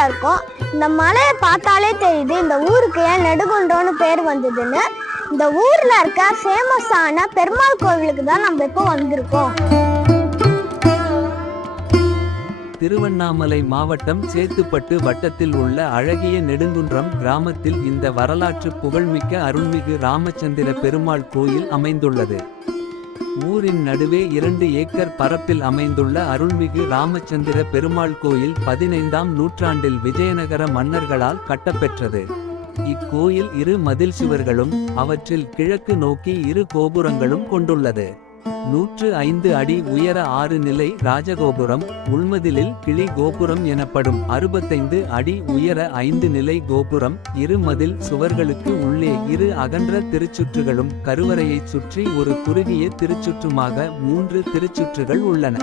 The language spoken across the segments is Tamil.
ஊர்ல இருக்கோம். இந்த மலையை பார்த்தாலே தெரியுது இந்த ஊருக்கு ஏன் நெடுங்குன்றம்னு பேர் வந்ததுன்னு. இந்த ஊர்ல இருக்க ஃபேமஸான பெருமாள் கோவிலுக்கு தான் நம்ம இப்போ வந்திருக்கோம். திருவண்ணாமலை மாவட்டம் சேத்துப்பட்டு வட்டத்தில் உள்ள அழகிய நெடுங்குன்றம் கிராமத்தில் இந்த வரலாற்று புகழ்மிக்க அருள்மிகு ராமச்சந்திர பெருமாள் கோயில் அமைந்துள்ளது. ஊரின் நடுவே 2 ஏக்கர் பரப்பில் அமைந்துள்ள அருள்மிகு ராமச்சந்திர பெருமாள் கோயில் 15ஆம் நூற்றாண்டில் விஜயநகர மன்னர்களால் கட்டப்பெற்றது. இக்கோயில் 2 மதில் சுவர்களும் அவற்றில் கிழக்கு நோக்கி 2 கோபுரங்களும் கொண்டுள்ளது. 105 அடி உயர 6 நிலை ராஜகோபுரம், உள்மதிலில் கிளி கோபுரம் எனப்படும் 65 அடி உயர 5 நிலை கோபுரம், 2 மதில் சுவர்களுக்கு உள்ளே 2 அகன்ற திருச்சுற்றுகளும் கருவறையைச் சுற்றி ஒரு குறுகிய திருச்சுற்றுமாக 3 திருச்சுற்றுகள் உள்ளன.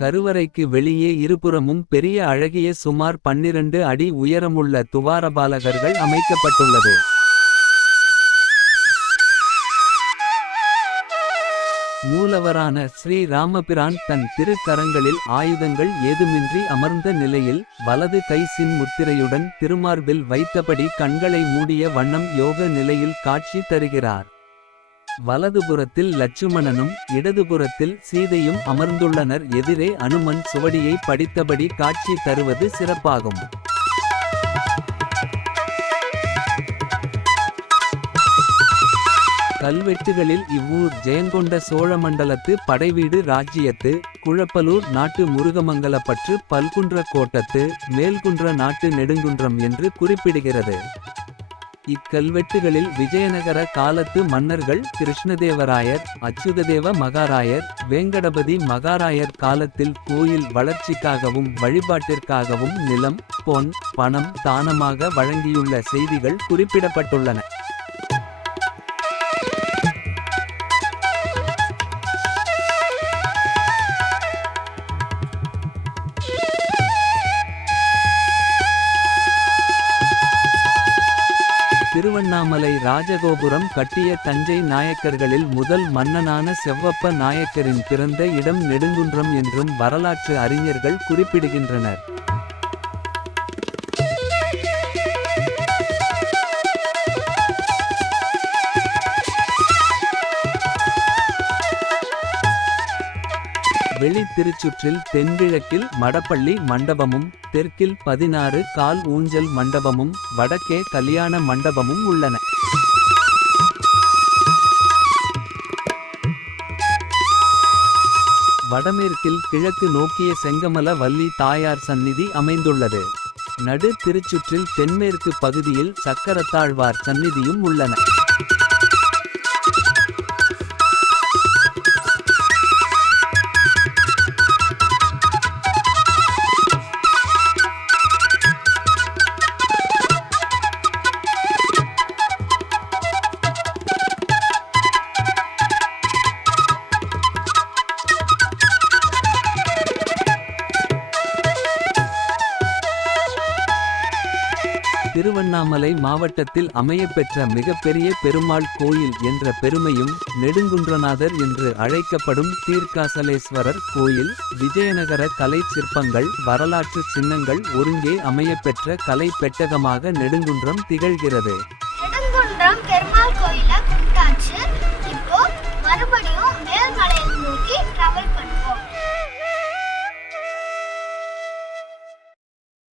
கருவறைக்கு வெளியே இருபுறமும் பெரிய அழகிய சுமார் 12 அடி உயரமுள்ள துவாரபாலகர்கள் அமைக்கப்பட்டுள்ளது. மூலவரான ஸ்ரீ ராமபிரான் தன் திருக்கரங்களில் ஆயுதங்கள் ஏதுமின்றி அமர்ந்த நிலையில் வலது கை சின் முத்திரையுடன் திருமார்பில் வைத்தபடி கண்களை மூடிய வண்ணம் யோக நிலையில் காட்சி தருகிறார். வலதுபுறத்தில் லட்சுமணனும் இடதுபுறத்தில் சீதையும் அமர்ந்துள்ளனர். எதிரே அனுமன் சுவடியை படித்தபடி காட்சி தருவது சிறப்பாகும். கல்வெட்டுகளில் இவ்வூர் ஜெயங்கொண்ட சோழமண்டலத்து படைவீடு ராஜ்ஜியத்து குழப்பலூர் நாட்டு முருகமங்கலப்பற்று பல்குன்ற கோட்டத்து மேல்குன்ற நாட்டு நெடுங்குன்றம் என்று குறிப்பிடுகிறது. இக்கல்வெட்டுகளில் விஜயநகர காலத்து மன்னர்கள் கிருஷ்ணதேவராயர், அச்சுததேவ மகாராயர், வேங்கடபதி மகாராயர் காலத்தில் கோயில் வளர்ச்சிக்காகவும் வழிபாட்டிற்காகவும் நிலம், பொன், பணம் தானமாக வழங்கியுள்ள செய்திகள் குறிப்பிடப்பட்டுள்ளன. திருவண்ணாமலை ராஜகோபுரம் கட்டிய தஞ்சை நாயக்கர்களில் முதல் மன்னனான செவ்வப்ப நாயக்கரின் பிறந்த இடம் நெடுங்குன்றம் என்றும் வரலாற்று அறிஞர்கள் குறிப்பிடுகின்றனர். வெளி திருச்சுற்றில் தென்கிழக்கில் மடப்பள்ளி மண்டபமும், தெற்கில் 16 கால் ஊஞ்சல் மண்டபமும், வடக்கே கல்யாண மண்டபமும் உள்ளன. வடமேற்கில் கிழக்கு நோக்கிய செங்கமல வள்ளி தாயார் சந்நிதி அமைந்துள்ளது. நடு திருச்சுற்றில் தென்மேற்கு பகுதியில் சக்கரத்தாழ்வார் சந்நிதியும் உள்ளன. திருவண்ணாமலை மாவட்டத்தில் அமையப்பெற்ற மிகப்பெரிய பெருமாள் கோயில் என்ற பெருமையும், நெடுங்குன்றநாதர் என்று அழைக்கப்படும் தீர்க்காசலேஸ்வரர் கோயில், விஜயநகர கலை சிற்பங்கள், வரலாற்று சின்னங்கள் ஒருங்கே அமையப்பெற்ற கலை பெட்டகமாக நெடுங்குன்றம் திகழ்கிறது. நெடுங்குன்றம்